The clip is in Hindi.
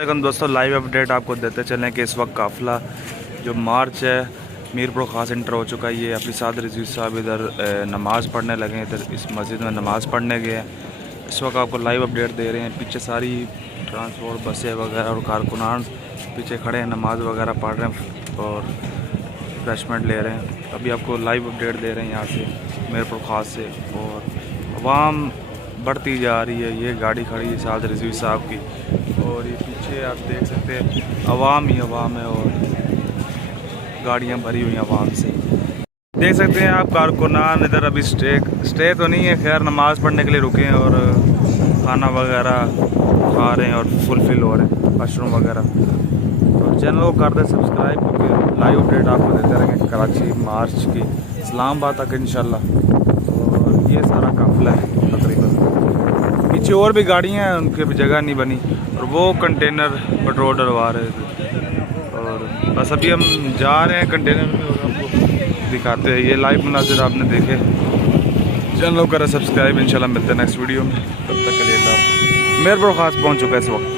लेकिन दोस्तों लाइव अपडेट आपको देते चलें कि इस वक्त काफ़िला जो मार्च है मीरपुर ख़ास इंटर हो चुका है। ये अपनी साद रज़ीज़ साहब इधर नमाज़ पढ़ने लगे हैं, इधर इस मस्जिद में नमाज़ पढ़ने गए हैं। इस वक्त आपको लाइव अपडेट दे रहे हैं। पीछे सारी ट्रांसपोर्ट बसें वगैरह और कारकुनान पीछे खड़े हैं, नमाज़ वगैरह पढ़ रहे हैं और रिफ्रेशमेंट ले रहे हैं। अभी आपको लाइव अपडेट दे रहे हैं यहाँ से मीरपुर ख़ास से। और आवाम बढ़ती जा रही है, ये गाड़ी खड़ी है साद रज़ीज़ साहब की और ये पीछे आप देख सकते हैं अवाम ही अवाम है और गाड़ियाँ भरी हुई अवाम से। देख सकते हैं आप कारकुनान इधर अभी स्टे तो नहीं है, खैर नमाज़ पढ़ने के लिए रुके हैं और खाना वगैरह खा रहे हैं और फुलफिल हो रहे हैं मशरूम वगैरह। तो चैनल को कर दें सब्सक्राइब क्योंकि लाइव अपडेट आपको देते रहेंगे कराची मार्च की इस्लामाबाद तक इंशाल्लाह। और ये सारा काफ़िला है तकरीबन। पीछे और भी गाड़ियाँ हैं, उनकी भी जगह नहीं बनी और वो कंटेनर पेट्रोल डलवा रहे थे। और बस अभी हम जा रहे हैं कंटेनर में और आपको दिखाते हैं। ये लाइव मुनाज़िर आपने देखे। चैनल को करें सब्सक्राइब, इंशाल्लाह मिलते हैं नेक्स्ट वीडियो में। तब तक के लिए मीरपुर ख़ास पहुँच चुका है इस वक्त।